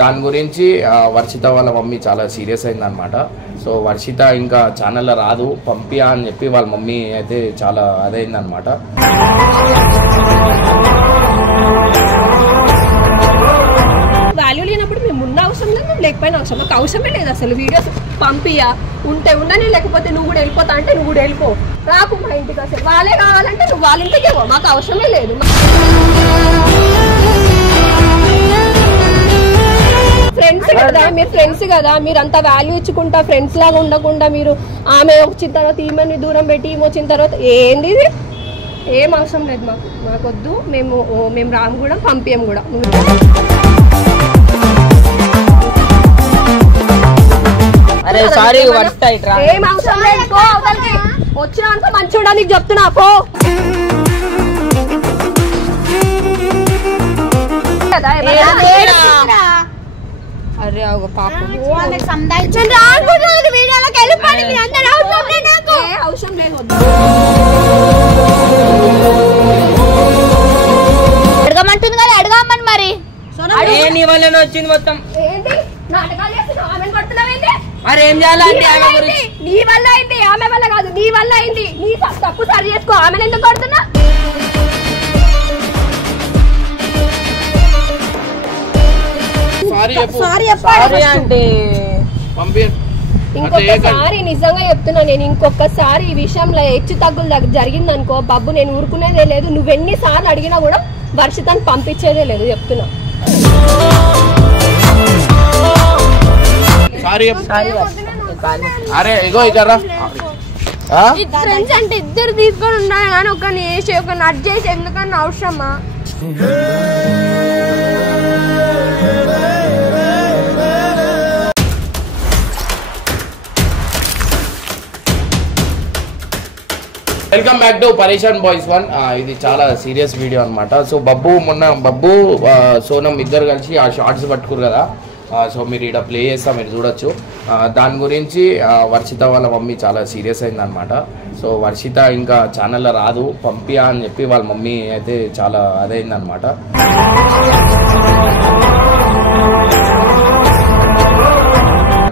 దాని గురించి వర్షిత వాళ్ళ మమ్మీ చాలా సీరియస్ అయిందనమాట. సో వర్షిత ఇంకా ఛానల్లో రాదు పంపియా అని చెప్పి వాళ్ళ మమ్మీ అయితే చాలా అదైందనమాట. వాల్యూ లేనప్పుడు మేము ఉన్న అవసరం లేదు, మేము లేకపోయినా అవసరం, మాకు అవసరమే లేదు అసలు. వీడియోస్ పంపియా, ఉంటే ఉండని, లేకపోతే నువ్వు కూడా వెళ్ళిపోతా అంటే నువ్వు కూడా వెళ్ళిపో, రాకు మా ఇంటికి. అసలు వాళ్ళే కావాలంటే నువ్వు వాళ్ళ ఇంటికి పో, మాకు అవసరమే లేదు. ఫ్రెండ్స్ కదా మీరు, ఫ్రెండ్స్ కదా మీరు, అంత వాల్యూ ఇచ్చుకుంటా ఫ్రెండ్స్ లాగా ఉండకుండా మీరు ఆమె వచ్చిన తర్వాత ఈమెని దూరం పెట్టి ఈమె వచ్చిన తర్వాత ఏంది ఇది? ఏం అవసరం లేదు మాకు, మాకొద్దు. మేము రాము కూడా, పంపియం కూడా. ఏం అవసరం లేదు, వచ్చినాక మంచి ఉండడానికి చెప్తున్నా పో. అరే పాప అవసరం లేదు. అడగమంటుంది కదా, అడగమని మరి. నీ వల్లనే వచ్చింది మొత్తం. ఏంటి నాటకాలు చేస్తున్నావు? ఆమెను కొడుతున్నావేంటి? మరి ఏం చేయాలంటే ఆమె గురించి నీ వల్ల అయింది, ఆమె వల్ల కాదు, నీ వల్ల అయింది. నీ తప్పు సరి చేసుకో, ఆమెను ఎందుకు కొడుతున్నా? ఇంకొకసారి నిజంగా చెప్తున్నా నేను, ఇంకొకసారి ఈ విషయంలో హెచ్చు తగ్గులు జరిగిందనుకో బబ్బు, నేను ఊరుకునేదే లేదు. నువ్వు ఎన్నిసార్లు అడిగినా కూడా వర్షితాన్ని పంపించేదే లేదు చెప్తున్నా. ఫ్రెండ్స్ అంటే ఇద్దరు తీసుకొని ఉండాలి కానీ ఒకరిని వేసి ఒకరిని అడ్ చేసి ఎందుకన్నా అవసరమా? వెల్కమ్ బ్యాక్ టు పరేషాన్ బాయ్స్ 1. ఇది చాలా సీరియస్ వీడియో అనమాట. సో బబ్బు సోనం ఇద్దరు కలిసి ఆ షార్ట్స్ పట్టుకురు కదా. సో మీరు ఇక్కడ ప్లే చేస్తా, మీరు చూడొచ్చు. దాని గురించి వర్షిత వాళ్ళ మమ్మీ చాలా సీరియస్ అయిందనమాట. సో వర్షిత ఇంకా ఛానల్లో రాదు పంపియా అని చెప్పి వాళ్ళ మమ్మీ అయితే చాలా అదైందనమాట.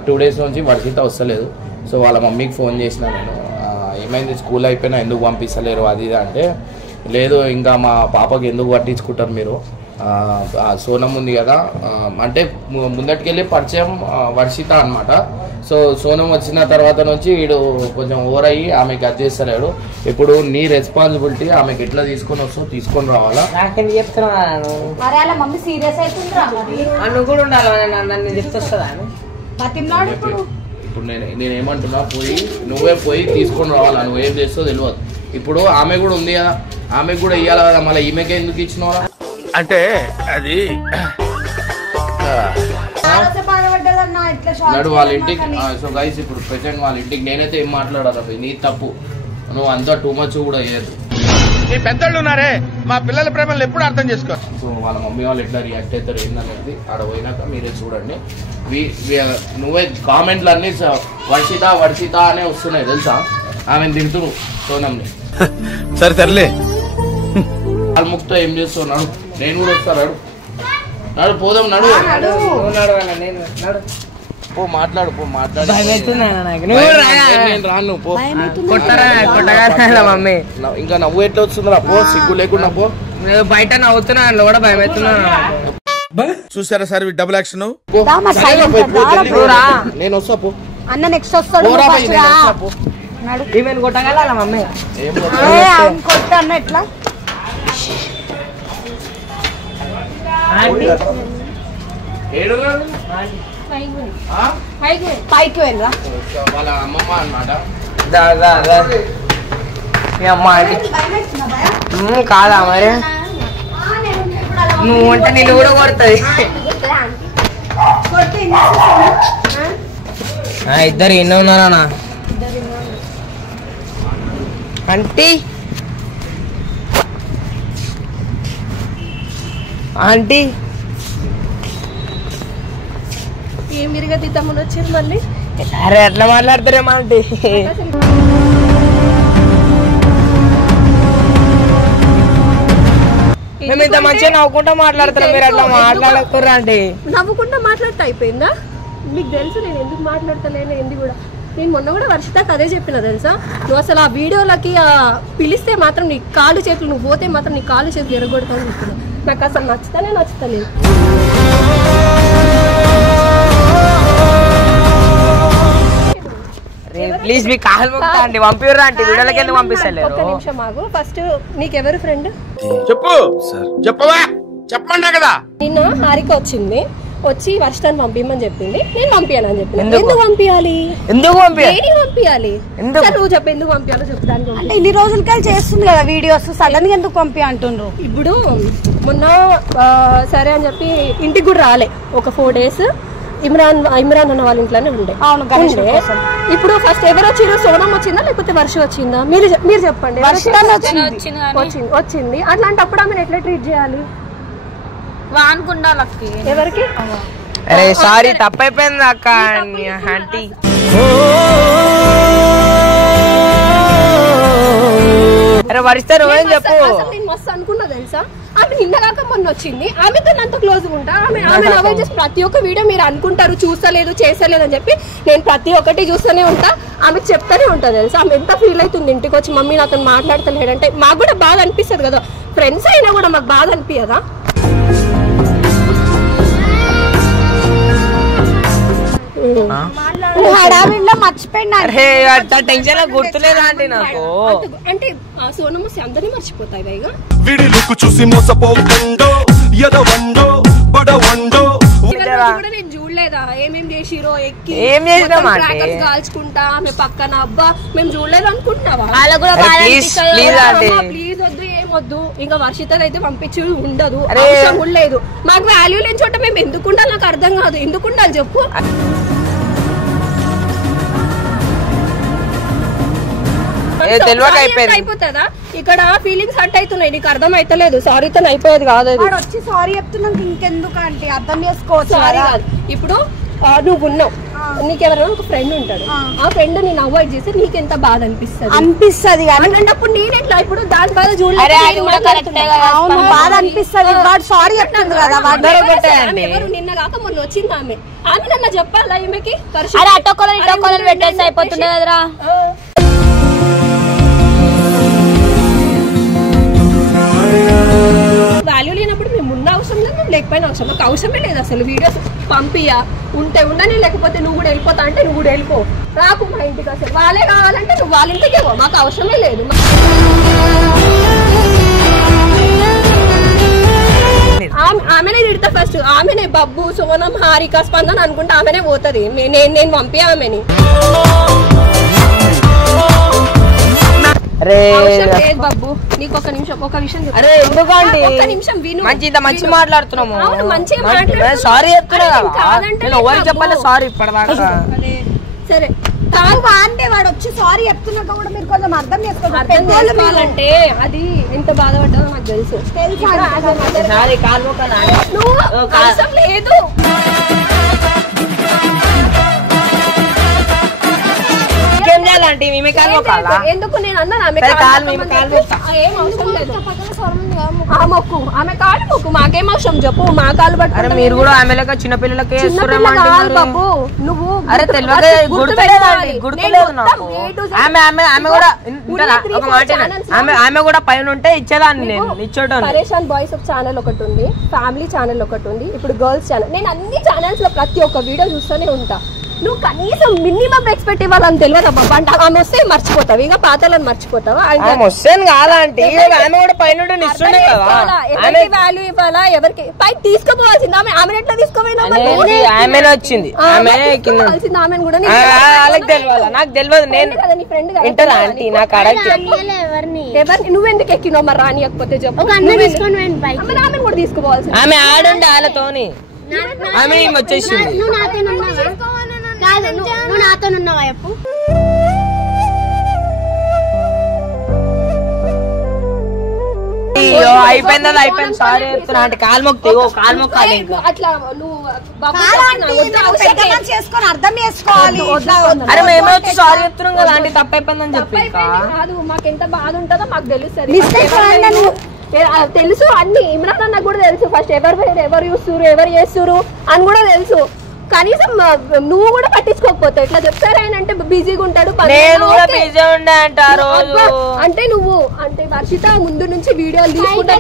టూ డేస్ నుంచి వర్షిత వస్తలేదు. సో వాళ్ళ మమ్మీకి ఫోన్ చేసిన నేను, ఏమైంది స్కూల్ అయిపోయినా ఎందుకు పంపిస్తలేరు అది ఇది అంటే, లేదు ఇంకా మా పాపకి ఎందుకు పట్టించుకుంటారు మీరు, సోనం ఉంది కదా అంటే ముందటికెళ్ళి పరిచయం వర్షిత అనమాట. సో సోనం వచ్చిన తర్వాత నుంచి వీడు కొంచెం ఓవర్ అయ్యి ఆమెకి కట్ చేస్తలేడు. ఇప్పుడు నీ రెస్పాన్సిబిలిటీ, ఆమెకి ఎట్లా తీసుకొని వస్తావు తీసుకొని రావాలా. ఇప్పుడు నేనేమంటున్నా, నువ్వే పోయి తీసుకొని రావాలా, నువ్వేం చేస్తావు తెలియదు. ఇప్పుడు ఆమె కూడా ఉంది కదా, ఆమెకు కూడా ఇవ్వాలి కదా, మళ్ళీ ఈమెకే ఎందుకు ఇచ్చినవా అంటే అది నడు వాళ్ళ ఇంటికి. సో గైస్ ఇప్పుడు ప్రెసెంట్ వాళ్ళ ఇంటికి నేనైతే ఏం మాట్లాడాలి, నీ తప్పు, నువ్వు అంతా టూ మచ్ కూడా అయ్యేది. మీ పెద్దలు ఉన్నారే, మా పిల్లల ప్రేమలు ఎప్పుడు అర్థం చేసుకో. సో వాళ్ళ మమ్మీ వాళ్ళు ఎట్లా రియాక్ట్ అవుతారు ఏందనేది ఆడ పోయినాక మీరే చూడండి. నువ్వే కామెంట్లు అన్ని వర్షిత వర్షిత అనే వస్తున్నాయి తెలుసా, ఆమెను తింటున్నావు సోనంని. సరే సర్లే, వాళ్ళ ముక్తో ఏం చేస్తున్నాడు, నేను కూడా వస్తాను. నడు పోదాం, నడు పో, మాట్లాడు పో, మాట్లాడు. నేను రాను పో. ఇంకా నవ్వు ఎట్లా వస్తుందిరా, పో సిగ్గు లేకుండా పో. బయట నవ్వుతున్నా కూడా భయం అవుతున్నా. చూసారా సార్ డబుల్ యాక్షన్. నేను వస్తా పో అన్న, నెక్స్ట్ వస్తాడు. కొట్టగల మమ్మీ కొట్టన్న ఎట్లా పైకి వెళ్ళరా వాళ్ళ అమ్మమ్మ అన్నమాట. కాదా మరి, నువ్వు అంటే నేను కూడా కొడుతుంది. ఇద్దరు ఎన్నో ఉన్నారా ఆంటీ? ఆంటీ ఏం మిరిగతి తమ్ముడు వచ్చారు మళ్ళీ. అరే ఎట్లా మాట్లాడతారేమో ఆంటీ. మేము ఇంత మంచిగా నవ్వుకుంటా మాట్లాడుతున్నాం, మీరు అట్లా మాట్లాడకూడదు అంటే. నవ్వుకుంటా మాట్లాడితే అయిపోయిందా? మీకు తెలుసు నేను ఎందుకు మాట్లాడతలేను ఏంది కూడా. నేను మొన్న కూడా వర్షితకు అదే చెప్పిన తెలుసా, నువ్వు అసలు ఆ వీడియోలకి పిలిస్తే మాత్రం నీ కాళ్ళు చేతులు, నువ్వు పోతే మాత్రం నీ కాళ్ళు చేతులు ఎరగొడతాను చెప్తున్నా. నాకు అసలు నచ్చుతలేదు. ప్లీజ్ మీ కాల్ మొక్తా అండి, పంపిర్రా అంటే వీడియోలకి ఎందుకు పంపిస్తలేరు? ఒక్క నిమిషం ఆగు. ఫస్ట్ నీకెవరు ఫ్రెండ్ చెప్పు చెప్పవా, చెప్పమంటా కదా. నిన్న హారిక వచ్చింది, వచ్చి వర్షాన్ని పంపించమని చెప్పింది, నేను పంపించాలని చెప్పింది. ఎందుకు పంపించాలి? నువ్వు చెప్పు ఎందుకు పంపించాలో చెప్తాను. అంటే ఇన్ని రోజులకి చేస్తుంది కదా వీడియోస్, సడన్ గా ఎందుకు పంపి అంటుండ్రు? ఇప్పుడు మొన్న సరే అని చెప్పి ఇంటికి కూడా రాలే, ఒక 4 days ఇమ్రాన్ అన్న వాళ్ళ ఇంట్లోనే ఉండే. ఇప్పుడు ఫస్ట్ ఎవరు వచ్చిందో, సోనం వచ్చిందా లేకపోతే వర్ష వచ్చిందా? మీరు చెప్పండి. వచ్చింది. అట్లాంటప్పుడు ఆమెను ఎట్లా ట్రీట్ చేయాలి? ఎవరికి? అరే సారీ తప్పైపోయింది అక్క ఆంటీ. అరే వరిస్తారు ఏం చెప్పు. నేను మస్తు అనుకున్నా తెలుసా, ఆమె నిన్నగాక మొన్న వచ్చింది, ఆమెతో అంత క్లోజ్ ఉంటా. ఆమె అవాయిడ్ చేసి ప్రతి ఒక్క వీడియో మీరు అనుకుంటారు చూస్తలేదు చేస్తలేదు అని చెప్పి, నేను ప్రతి ఒక్కటి చూస్తూనే ఉంటా, ఆమెకు చెప్తానే ఉంటా తెలుసా. ఆమె ఎంత ఫీల్ అవుతుంది ఇంటికి వచ్చి, మమ్మీ నాతో మాట్లాడతలేడంటే. మాకు కూడా బాధ అనిపిస్తుంది కదా, ఫ్రెండ్స్ అయినా కూడా మాకు బాధ అనిపించదా? మర్చిపోయినా టెన్షన్ గుర్తులేదా అండి నాకు. అంటే సోనమ్మ అందరినీ మర్చిపోతాయి పైగా. నేను చూడలేదా ఏమేం చేసిరో, ఎక్కి కాల్చుకుంటా ఆమె పక్కన. అబ్బా మేము చూడలేదు అనుకుంటున్నావా? ప్లీజ్ వద్దు, ఏమొద్దు. ఇంకా వర్షితలు అయితే పంపించి ఉండదు, అవసరం లేదు. మాకు వాల్యూ లేని చోట మేము ఎందుకు ఉండాలి? నాకు అర్థం కాదు, ఎందుకు ఉండాలి చెప్పు. అయిపోతుందా? ఇక్కడ ఫీలింగ్స్ హర్ట్ అవుతున్నాయి, నీకు అర్థం అయితలేదు. సారీతో అయిపోయేది కాదు. వచ్చి సారీ చెప్తున్నాక ఇంకెందుకు అంటే అర్థం చేసుకోవచ్చు. సారీ కాదు, ఇప్పుడు నువ్వు ఉన్నావు, నీకెవరైనా ఒక ఫ్రెండ్ ఉంటాడు, ఆ ఫ్రెండ్ నేను అవాయిడ్ చేస్తే నీకెంత బాధ అనిపిస్తుంది అన్నప్పుడు నేను ఎట్లా ఇప్పుడు దాని బాధ చూడలేదు, బాధ అనిపిస్తుంది. వాడు సారీ చెప్తుంది కదా. ఎవరు నిన్న కాక మొన్న వచ్చింది ఆమె నన్ను చెప్పాలా ఈమెకి పెట్టేసి అయిపోతుండే కదరా. వాల్యూ లేనప్పుడు మేము ఉన్న అవసరం లేదు, మేము లేకపోయినా అవసరం. నాకు అవసరమే లేదు అసలు వీడియోస్ పంపియా. ఉంటే ఉండని, లేకపోతే నువ్వు కూడా వెళ్ళిపోతా అంటే నువ్వు కూడా వెళ్ళిపో, రాకు మా ఇంటికి. అసలు వాళ్ళే కావాలంటే నువ్వు వాళ్ళ ఇంటికి పో, మాకు అవసరమే లేదు. ఆమెనే తిడతా ఫస్ట్, ఆమెనే బబ్బు సోనం హారిక స్పందన అనుకుంటే ఆమెనే పోతుంది. నేను పంపి ఆమెని. బాబు నీకు ఒక నిమిషం ఒక విషయం మంచి మాట్లాడుతున్నాము. సారీ చెప్పాలి. సారీ ఇప్పటిదాకా సరే అంటే వాడు వచ్చి సారీ చెప్తున్నాక కూడా మీరు కొంచెం అర్థం చేసుకోవాలంటే అది ఎంత బాధపడ్డాదో నాకు తెలుసు. లేదు ఎందుకు నేను అన్నాను ఏం అవసరం లేదు. ఆమె కాళ్ళు మొక్కు, మాకేం అవసరం చెప్పు. మా కాళ్ళు పట్టు. మీరు కూడా ఆమె చిన్న పిల్లలకి బాబు నువ్వు ఆమె కూడా పైన ఉంటే ఇచ్చేదాన్ని నేను ఇచ్చేటోని. పరేషాన్ బాయ్స్ ఒక ఛానల్ ఒకటి ఉంది, ఫ్యామిలీ ఛానల్ ఒకటి ఉంది, ఇప్పుడు గర్ల్స్ ఛానల్. నేను అన్ని ఛానల్స్ లో ప్రతి ఒక్క వీడియో చూస్తూనే ఉంటా. నువ్వు కనీసం మినిమం రెస్పెక్ట్ ఇవ్వాలని తెలియదు బాబా. అంటే ఆమె వస్తే మర్చిపోతావు, ఇంకా పాతలను మర్చిపోతావా? ఎవరికి వాల్యూ ఇవ్వాలా, ఎవరికి పైకి తీసుకోపోవాల్సింది ఆమె. ఆమెను ఎట్లా తీసుకోపోయినా వచ్చింది ఆమెను కూడా నాకు తెలియదు. నేను కదా నీ ఫ్రెండ్ ఎవరిని నువ్వెందుకు ఎక్కినావు మరి? రానియకపోతే చెప్పు. ఆమెను కూడా తీసుకోవాల్సింది. ఆమె ఆడుండే వాళ్ళతోని ఆమె వచ్చేసింది. నువ్వు నాతో ఉన్నావా చెప్పు. అయిపోయింది అయిపోయింది. సారీ చెప్తున్నా అంటే కాలు మొక్కి కాలు మొక్కాలి. అట్లా చేసుకొని అర్థం చేసుకోవాలి. అరే మేమే వచ్చి సారీ చెప్తున్నాం కదా అంటే తప్పైపోయిందని చెప్పి. కాదు మాకు ఎంత బాధ ఉంటుందో మాకు తెలుస్తుంది. తెలుసు అన్ని. ఇమ్రాన్ అన్న కూడా తెలుసు ఫస్ట్ ఎవరు చూస్తురు ఎవరు చేస్తురు అని కూడా తెలుసు. కనీసం నువ్వు కూడా పట్టించుకోకపోతే ఎట్లా చెప్తారు ఆయన అంటే బిజీగా ఉంటాడు అంటే నువ్వు అంటే వర్షిత ముందు నుంచి వీడియోలు తీసుకుంటా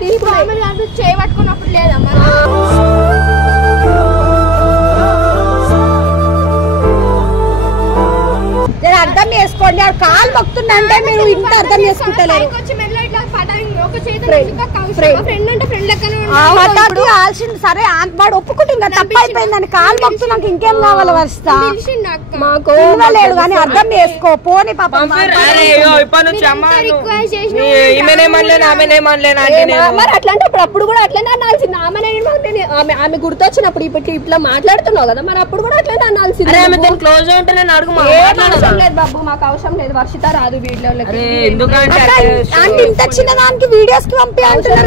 చేయబట్టుకున్నప్పుడు లేదమ్మా. అర్థం చేసుకోండి. కాలు మొక్కుతుందంటే మీరు ఇంత అర్థం చేసుకుంటలేరు. సరే వాడు ఒప్పుకుంటుంది తప్పు అయిపోయిందని కాలు మొక్కుతున్నాక ఇంకేం కావాలి వస్తా మాకు లేడు కానీ అర్థం చేసుకో పోనీ పాపం. మరి అట్లాంటప్పుడు అప్పుడు కూడా అట్లనే అనాల్సింది. ఆమె గుర్తొచ్చినప్పుడు ఇట్లా మాట్లాడుతున్నావు కదా మరి అప్పుడు కూడా అట్లనే అనాల్సింది. బాబు మాకు అవసరం లేదు వర్షిత రాదు వీడియోలకి. ఇంత చిన్న దానికి వీడియోస్ కి పంపి అంటున్నారు.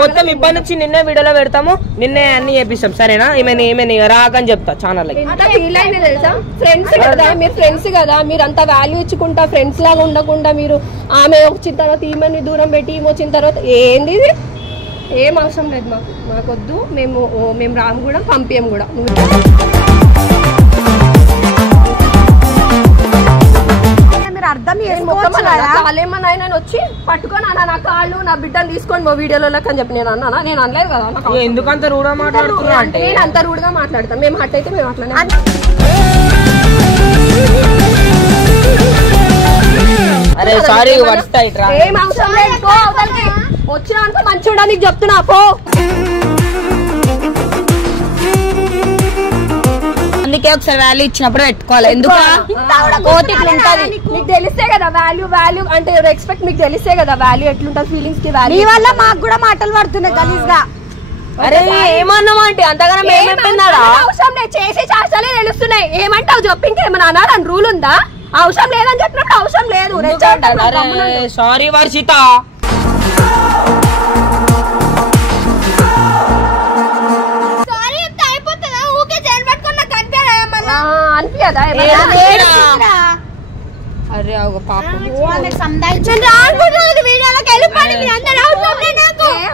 మొత్తం ఇప్పటి నుంచి నిన్నే వీడియోలో పెడతాము, నిన్నే అన్ని చేపిస్తాం సరేనా? ఏమేమి రాకని చెప్తా ఛానల్ తెలుసా. ఫ్రెండ్స్ కదా మీరు, ఫ్రెండ్స్ కదా మీరు అంత వాల్యూ ఇచ్చుకుంటా ఫ్రెండ్స్ లాగా ఉండకుండా మీరు ఆమె వచ్చిన తర్వాత ఈమెని దూరం పెట్టి ఈమె వచ్చిన తర్వాత ఏంది ఇది? ఏం అవసరం లేదు మాకొద్దు. మేము రాము కూడా పంపించం కూడా. అర్థం వాళ్ళేమన్నా ఆయన వచ్చి పట్టుకొని అన్న నా కాళ్ళు నా బిడ్డను తీసుకొని మా వీడియోలోకి అని చెప్పి నేను అన్నా. నేను అనలేదు కదా. ఎందుకంత రూడ్గా మాట్లాడుతున్నా అంటే నేను అంత రూడ్గా మాట్లాడతాను. మేము హట్ అయితే మేము అట్లనే అరే సారీ ఏం అవసరం లేదు. వచ్చినా అనుకో మంచి ఉండడానికి చెప్తున్నా పో. అందుకే ఒకసారి వాల్యూ ఇచ్చినప్పుడు పెట్టుకోవాలి. ఎందుకు మీకు తెలిస్తే కదా వాల్యూ అంటే రెస్పెక్ట్ మీకు తెలిస్తే కదా వాల్యూ ఎట్లుంటది ఫీలింగ్స్ కి వాల్యూ. మీ వల్ల మాకు కూడా మాటలు పడుతున్నాయి గలీజ్ గా. అరే ఏమన్నావా అంటే అంతగానం అవసరం లేదు. చేసే చేష్టాలే తెలుస్తున్నాయి. ఏమంటావు చెప్పు ఇంకేమన్నా అనాలని రూల్ ఉందా? అవసరం లేదని చెప్పినప్పుడు అవసరం లేదు. సారీ వర్షిత. అనిపించదా? అరే పాపం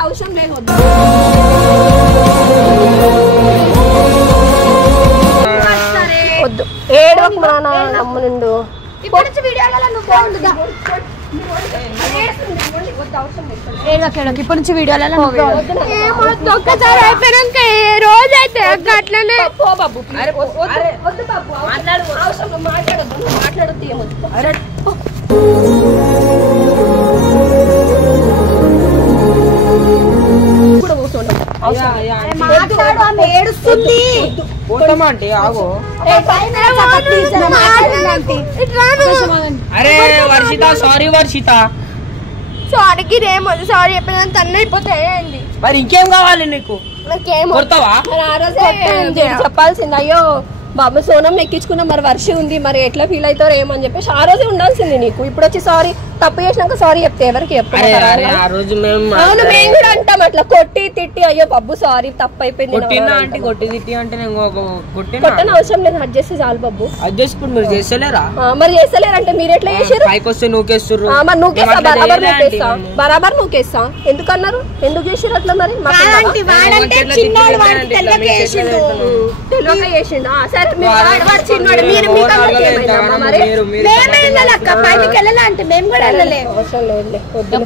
అవసరం లేదు. వద్దు ఏడవకు మా నమ్మునుండు. ఇప్పటి నుంచి వీడియోలలో ఒక్కసారి అయిపోయాక రోజు అయితే అట్లనే బాబు మాట్లాడొద్దు ఏమొద్దు. ఏడుస్తుంది. అరే వర్షిత సారీ వర్షిత. సారీకి ఏమొద్దు. సారీ చెప్పిన తన్ను అయిపోతే ఏంది మరి ఇంకేం కావాలి నీకు? నాకేమో కొడతావా? చెప్పాల్సింది. అయ్యో బాబు సోనం ఎక్కించుకున్నా మరి వర్ష ఉంది మరి ఎట్లా ఫీల్ అవుతారో ఏమని చెప్పేసి ఆ రోజే ఉండాల్సింది నీకు. ఇప్పుడు వచ్చి సారీ తప్పు చేసినాక సారీ చెప్తే ఎవరికి చెప్తారు? అవును మేము కూడా అంటాం అట్లా కొట్టి తిట్టి అయ్యో బాబు సారీ తప్పు అయిపోయింది కొట్టని అవసరం లేదు. అడ్జస్ట్ చేస్తే చాలు బాబు. మీరు చేస్తలేరా? మరి చేస్తలేరంటే మీరు ఎట్లా చేసారు? పైకొస్తే నూకేస్తారు. మరి నూకేస్తా బరాబర్ నూకేస్తా. ఎందుకన్నారు? ఎందుకు చేసారు అట్లా? మరి తెలియక చేసిండు. సరే చిన్నోడు మీరు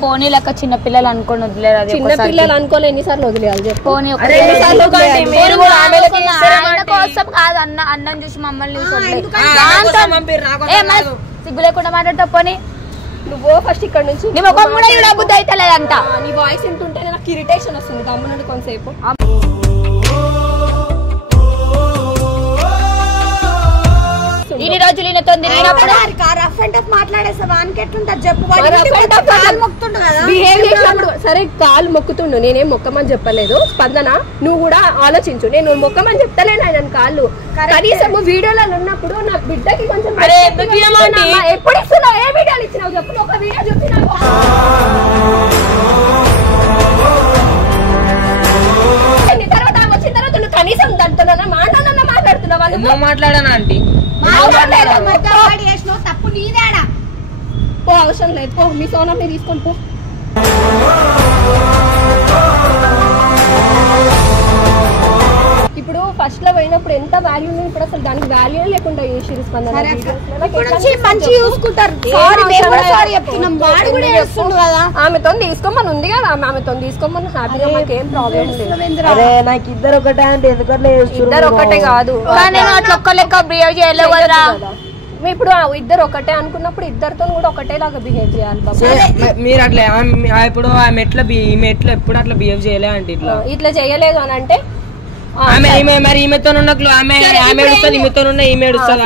పోనీ లెక్క చిన్న పిల్లలు అనుకోని వదిలేరు. చిన్న పిల్లలు అనుకోని ఎన్నిసార్లు వదిలేయాలి చెప్పు. కోసం కాదు అన్నం చూసి మమ్మల్ని సిగ్గు లేకుండా మాట్లాడతా. పోనీ నువ్వు ఫస్ట్ ఇక్కడ నుంచి నీ ముఖం కూడా ఇలా బుద్ధి అయితే లేదంట. నీ వాయిస్ వింటుంటే నాకు ఇరిటేషన్ వస్తుంది. గమ్మునుండి కొంతసేపు ఇన్ని రోజులు ఈయనతో తిరిగినప్పుడు సరే కాలు మొక్కుతుండు. నేనేం మొక్కమని చెప్పలేదు. స్పందన నువ్వు కూడా ఆలోచించు. నేను మొక్కమని చెప్తలేను ఆయన కాళ్ళు. కనీసం వీడియోలలో ఉన్నప్పుడు నా బిడ్డకి కొంచెం ఎప్పుడు ఇస్తున్నావు? ఏ వీడియోలు ఇచ్చినావు చెప్పు. ఒక వీడియో చెప్పినావు తర్వాత వచ్చిన తర్వాత నువ్వు కనీసం దాంతో మాట్లాడుతున్నావు. మాట్లాడానా ఆంటీ? పో అవసరం లేదు. పో మీ సోనాన్ని తీసుకొని పో. ఇప్పుడు ఫస్ట్ లో పోయినప్పుడు ఎంత వాల్యూ ఉంది, ఇప్పుడు అసలు దానికి వాల్యూ లేకుండా చేసిరు స్పందన. మంచి చూసుకుంటారు. ఆమెతో తీసుకోమని ఉంది కదా, ఆమెతో తీసుకోమని హ్యాపీగా మాకేం ప్రాబ్లం లేదు. అరే నాకు ఇద్దరు ఒకటే అంటే ఎందుకంటే ఇద్దరు ఒకటే కాదు, అట్లా ఒక్క లెక్క బిహేవ్ చేయలేవు కదా. ఇప్పుడు ఇద్దరు ఒకటే అనుకున్నప్పుడు ఇద్దరితో కూడా ఒకటే లాగా బిహేవ్ చేయాలి బాబు. మీరు అట్లా ఇప్పుడు ఆమె ఎట్లా ఈమె ఎట్లా ఎప్పుడు అట్లా బిహేవ్ చేయలే అంటే ఇట్లా చేయలేదు అని అంటే మరి ఈమెతో ఆమె ఏడుస్తుంది, ఈమెతో ఈమె ఏడుస్తుంది.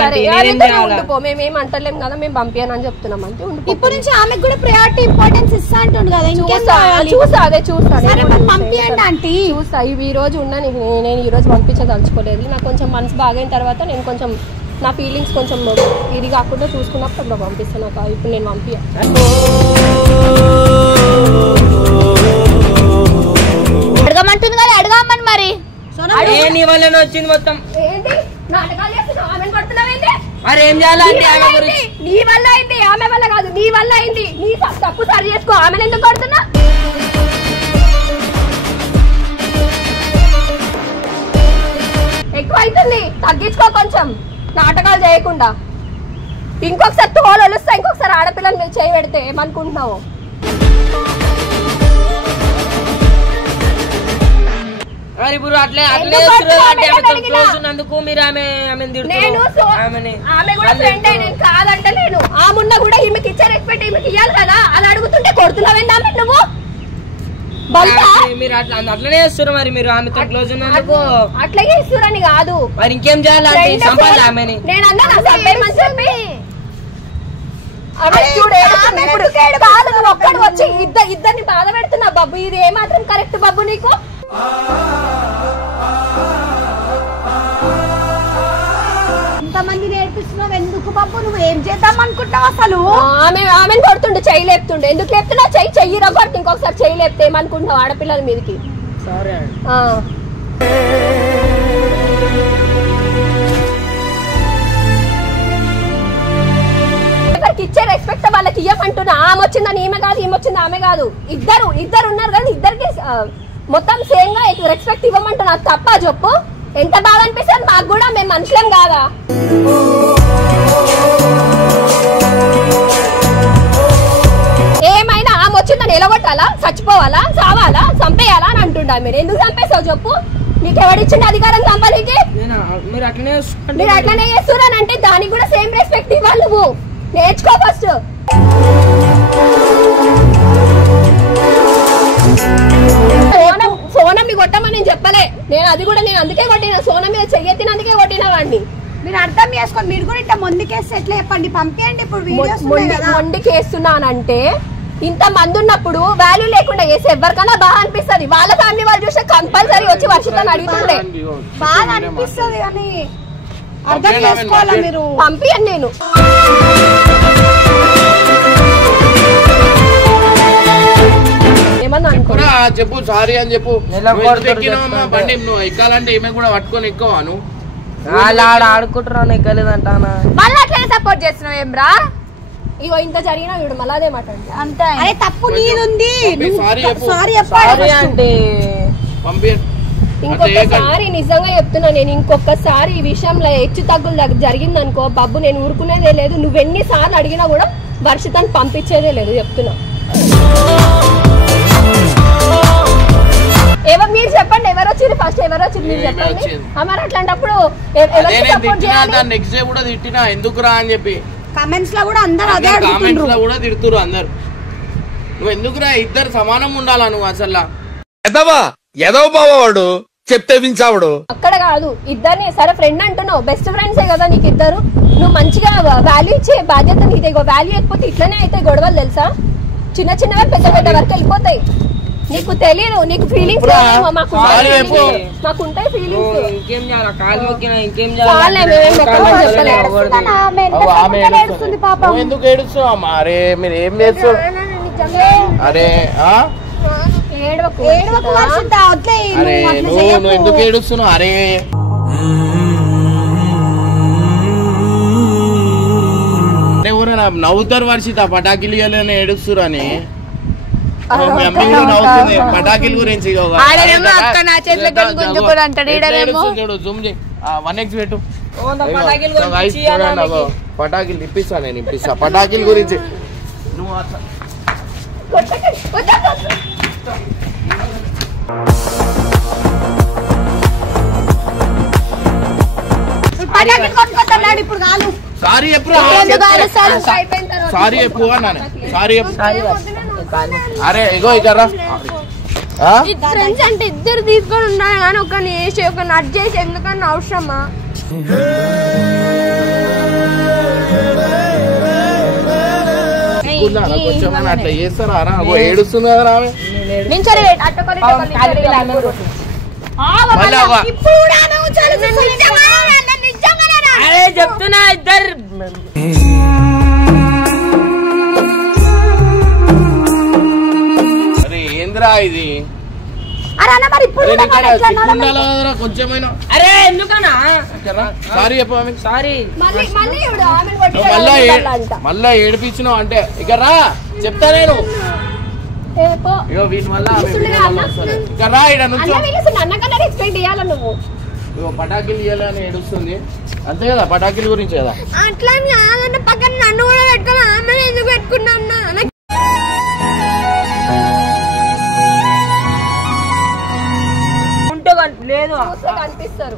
మేమేం అంటలేం కదా, మేము పంపించానని చెప్తున్నాం అంటే ఇప్పటి నుంచి ఆమెకు కూడా ప్రయారిటీ ఇంపార్టెన్స్ ఇస్తా అంటుండు కదా. చూస్తా అదే చూస్తా పంపించండి ఆంటీ. చూస్తా ఈ రోజు ఉన్నా, నేను ఈ రోజు పంపించదలుచుకోలేదు. నాకు కొంచెం మనసు బాగైన తర్వాత నేను కొంచెం నా ఫీలింగ్స్ కొంచెం ఇది కాకుండా చూసుకున్నప్పుడు పంపిస్తాను. నాకు ఇప్పుడు నేను అడగమంటుంది కదా, అడగమని మరి. నీ వల్లనే వచ్చింది మొత్తం. ఏంటి నాటకాలు చేస్తున్నావు? ఆమెను కొడుతున్నావేంటి? మరి ఏం చేయాలంటే ఆమె గురించి నీ వల్ల అయింది, ఆమె వల్ల కాదు, నీ వల్ల అయింది. నీ తప్పు సరి చేసుకో. ఆమెను ఎందుకు కొడుతున్నా? ఎక్కువ అవుతుంది, తగ్గించుకో కొంచెం. నాటకాలు చేయకుండా ఇంకొకసారి తోలు వలుస్తా, ఇంకొకసారి ఆడపిల్లలు మీరు చేయి పెడితే ఏమనుకుంటున్నావు? ఇప్పుడు అట్లే ఉన్నందుకు మీరు ఆమె కూడా ఫ్రెండ్ నేను కాదంటలేను. ఆమెన్న కూడా ఈమెకి ఇచ్చే రెస్పెక్ట్ ఈమెకి ఇవ్వాలి కదా. అలా అడుగుతుంటే కొడుతున్నావేంటి ఆమె నువ్వు? మీరు అట్లనే చేస్తారు. మరి మీరు ఆమెతో క్లోజ్ ఉన్నందుకు అట్లా చేస్తురని కాదు, మరి ఇంకేం చేయాలంటే సంపాలి ఆమెని. నేను అన్నా ఒక్కడు వచ్చి ఇద్దరిని బాధ పెడుతున్నా బాబు. ఇది ఏమాత్రం కరెక్ట్ బాబు నీకు? ఇంతమంది నేర్పిస్తున్నావు ఎందుకు బాబు? నువ్వు ఏం చేద్దాం అనుకుంటావు అసలు? ఆమెను కొడుతుండే, చెయ్యి లేపుతుండే. ఎందుకు లేపుతున్నావు? చెయ్యి రగొట్టు. ఇంకొకసారి చెయ్యి లేపితే ఏమనుకుంటున్నావు ఆడపిల్లల మీదకి? ఎవరికి ఇచ్చే రెస్పెక్ట్ వాళ్ళకి ఇవ్వమంటున్నా. ఆమె వచ్చిందని ఈమె కాదు, ఈమె వచ్చింది ఆమె కాదు. ఇద్దరు ఉన్నారు కానీ ఇద్దరికి మొత్తం సేమ్ గా రెస్పెక్ట్ ఇవ్వమంటున్నా. తప్ప చెప్పు. ఎంత బాగా అనిపిస్తుంది మాకు కూడా, మేము మనుషులం కాదా? ఏమైనా ఆమె వచ్చిందని ఎలగొట్టాలా, చచ్చిపోవాలా, చావాలా, చంపేయాలా అని అంటుండా. మీరు ఎందుకు చంపేస్తావు చెప్పు? నీకు ఎవడిచ్చింది అధికారం చంపడానికి? మీరు అట్లనే చేస్తున్నానంటే దానికి కూడా సేమ్ రెస్పెక్ట్ ఇవ్వాలి. నువ్వు నేర్చుకో ఫస్ట్. సోనం కొట్టమని నేను చెప్పలే. నేను అందుకే కొట్టిన. సోనం మీద చెయ్యెత్తినందుకే కొట్టిన వాడిని. మీరు అర్థం చేసుకోండి. మీరు కూడా ఇట్లా మొండికేస్తే ఎట్లా చెప్పండి? పంపించండి. ఇప్పుడు మొండికేస్తున్నానంటే ఇంత మంది ఉన్నప్పుడు వాల్యూ లేకుండా చేస్తే ఎవరికైనా బాగా అనిపిస్తుంది. వాళ్ళ ఫ్యామిలీ వాళ్ళు చూస్తే కంపల్సరీ వచ్చి వర్షితని అడుగుతుండే బాగా అనిపిస్తుంది. కానీ అర్థం చేసుకోవాలా మీరు? పంపియండి. నేను ఏమన్నా అనుకున్నా చెప్పు, సారీ అని చెప్పు. బండి నువ్వు ఎక్కాలంటే ఈమె కూడా పట్టుకొని ఎక్కువ. నువ్వు ఆడుకుంటున్నాను ఎక్కలేదంటా. మళ్ళీ అట్లనే సపోర్ట్ చేస్తున్నావు ఏమ్రా? ఇగో ఇంత జరిగినా వీడు మళ్ళీ అదే మాట అంతే. అరే తప్పు నీదుంది. సారీ అంటే ఇంకొకసారి నిజంగా చెప్తున్నా, నేను ఇంకొకసారి ఈ విషయంలో హెచ్చు తగ్గులు జరిగింది అనుకో బాబు, నేను ఊరుకునేదే లేదు. నువ్వు ఎన్నిసార్లు అడిగినా కూడా వర్షితాన్ని పంపించేదే లేదు చెప్తున్నా. మీరు చెప్పండి ఎవరు వచ్చి ఫస్ట్, ఎవరు వచ్చి మీరు చెప్పండి. మరి అట్లాంటప్పుడు నెక్స్ట్ డే కూడా తిట్టినా ఎందుకురా అని చెప్పి కామెంట్స్ లో కూడా అందరూ అదే కామెంట్స్ లో కూడా తిడుతురు అందరు. నువ్వు ఎందుకురా? ఇద్దరు సమానం ఉండాలా నువ్వు అసలు? ఎదవ బావాడు చెప్తే వించావుడు. అక్కడ కాదు, ఇద్దరిని సరే ఫ్రెండ్ అంటున్నావు, బెస్ట్ ఫ్రెండ్సే కదా నీకు ఇద్దరు. నువ్వు మంచిగా వాల్యూ ఇచ్చే బాధ్యత నీదే. వాల్యూ అయిపోతే ఇట్లనే అయితే గొడవలు తెలుసా? చిన్న చిన్నగా పెద్ద పెద్ద వరకు వెళ్ళిపోతాయి. నీకు తెలియదు, నీకు ఫీలింగ్స్ మాకుంటాయి ఫీలింగ్స్. ఎందుకు ఏడుస్తున్నావు అమ్మా? అరే మీరు ఏం చేస్తారు? అరే నువ్వు ఎందుకు ఏడుస్తున్నావు? అరే ఎవరైనా నవ్వుతారు వర్షిత పటాకిలు ఏడుస్తురు అని. మీ అమ్మ కూడా నవ్వుతుంది పటాకిల గురించి. ఆడనేమో అక్క నా చేతిలో గుంజుకొని అంటాడు, ఈడనేమో జూమ్ చేయి 1x పెట్టు. పటాకిల గురించి పటాకిలు ఇప్పిస్తా, నేను ఇప్పిస్తా పటాకిల గురించి. నువ్వు ఇప్పుడు కాదు. సారీ ఎప్పుడు సారీ ఎప్పుడు అన్నాను, సారీ అరే ఇగో ఇక్కడ ఫ్రెండ్స్ అంటే ఇద్దరు తీసుకొని ఉండాలి కానీ ఒకరిని వేసి ఒకరిని అడ్ చేసి ఎందుకన్నా అవసరమా? కొంచెం అట్లా చేస్తారా? ఏడుస్తుంది కదా ఆమె. చెప్తున్నా ఇద్దరు అరే ఏంద్రా ఇది? కొంచెమైనా అరే ఎందుకన్నా సారీ చెప్పు. సారీ మళ్ళా ఏడిపించినావు అంటే ఇక రా చెప్తా నేను. ఇగో వీటి వల్ల ఇక రా ఇడ నుంచి ఇగో పటాకిలు ఇవ్వాలని ఏడుస్తుంది అంతే కదా, పటాకిల గురించి కదా. అట్లా పక్కన నన్ను కూడా పెట్టుకున్నా, ఆమె ఎందుకు పెట్టుకున్నా? లేదు కనిపిస్తారు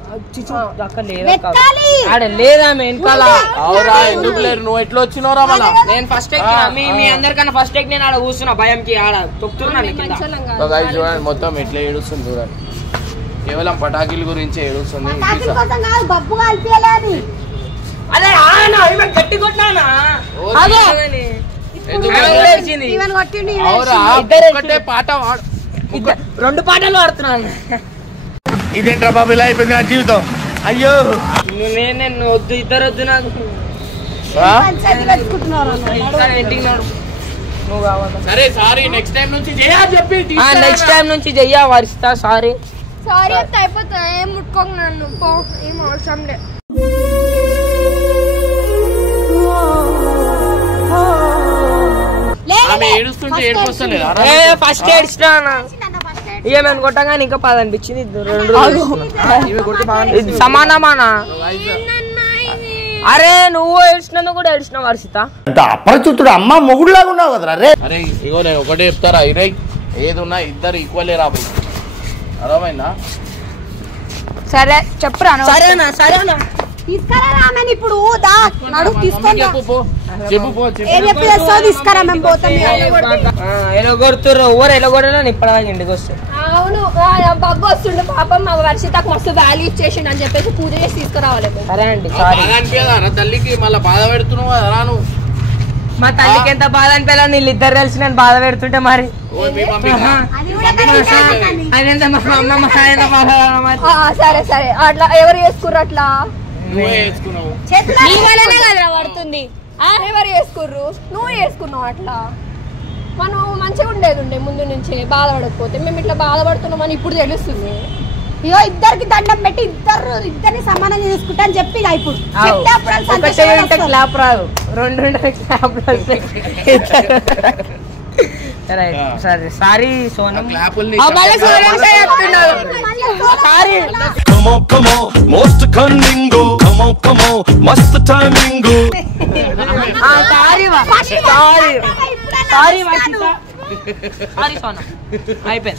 లేదా వెనకాల. అవురా ఎందుకు లేరు? నువ్వు ఎట్లా వచ్చినావురా? మళ్ళా నేను ఫస్ట్ మీ అందరికన్నా ఫస్ట్ ఎక్ నేను ఆడ కూర్చున్నా భయంకి, ఆడ తొక్కుతున్నాను. చూడండి మొత్తం ఎట్లా ఏడుస్తుంది చూడండి, కేవలం పటాకిల గురించి ఏడుస్తుంది. అదే గట్టి కొట్టానా పాట 2 పాటలు పాడుతున్నాను. ఇదేంట్రా బాబు ఇలా అయిపోయింది నా జీవితం. అయ్యో నేను వద్దు, ఇద్దరు వద్దు నాకు. నువ్వు కావాలి. సరే సారీ నెక్స్ట్ టైం నుంచి చెప్పి నెక్స్ట్ టైం నుంచి చెయ్యా వరిస్తా. సారీ సారీ చెప్తే అయిపోతా, ఏం ముట్టుకోక నన్ను పో, ఏం అవసరం లేదు. ఏడుస్తుంటే ఏడుకొస్తలేదా? ఫస్ట్ ఏడ్చినా ఏమని కొట్టగానే ఇంకా 10 అనిపించింది. 2 సమానమానా? అరే నువ్వు ఏడ్చినందుకు కూడా ఏడ్చినావు వర్షిత. అపరిచితుడు అమ్మ మొగుడులాగా ఉన్నావు కదరా రే. అరే ఇగో నేను ఒకటే చెప్తారా, ఇరై ఏదున్నా ఇద్దరు ఈక్వలే రాబోయ్, అర్థమైందా? సరే చెప్పురా. సరేనా సరేనా తీసుకురా ఆమెను ఇప్పుడు నడుపు తీసుకొని తీసుకురా, మేము పోతాం. ఎలగొడుతుర్రు ఎవరు ఎలగొడలో ఇప్పటిదాకా ఇంటికి వస్తే. అవును బగ్గు వస్తుండే పాపం, మా వర్షితకు మస్తు వాల్యూ ఇచ్చేసిండు అని చెప్పేసి పూజ చేసి తీసుకురావాలి. సరే అండి తల్లికి మళ్ళీ బాధ పెడుతున్నావు కదా రాను. మా తల్లికి ఎంత బాధ అనిపించాలి, వీళ్ళిద్దరు కలిసి నేను బాధ పెడుతుంటే మరి సరే సరే అట్లా ఎవరు చేసుకుర్రు? అట్లా నువ్వే వేసుకున్నావు. పడుతుంది ఎవరు చేసుకుర్రు? నువ్వు చేసుకున్నావు. అట్లా మనం మంచిగా ఉండేది ముందు నుంచి బాధపడకపోతే. మేము ఇట్లా బాధపడుతున్నామని ఇప్పుడు తెలుస్తుంది. అయ్యో ఇద్దరికి దండం పెట్టి ఇద్దరిని సమానంగా చేసుకుంటా అని చెప్పి ఇప్పుడు క్లాప్ రాదు, 2 క్లాప్ సరే sorry Sonam. Sorry Come on, most cunning, come on, must timing. Sorry sorry sorry Sonam అయిపోయింది.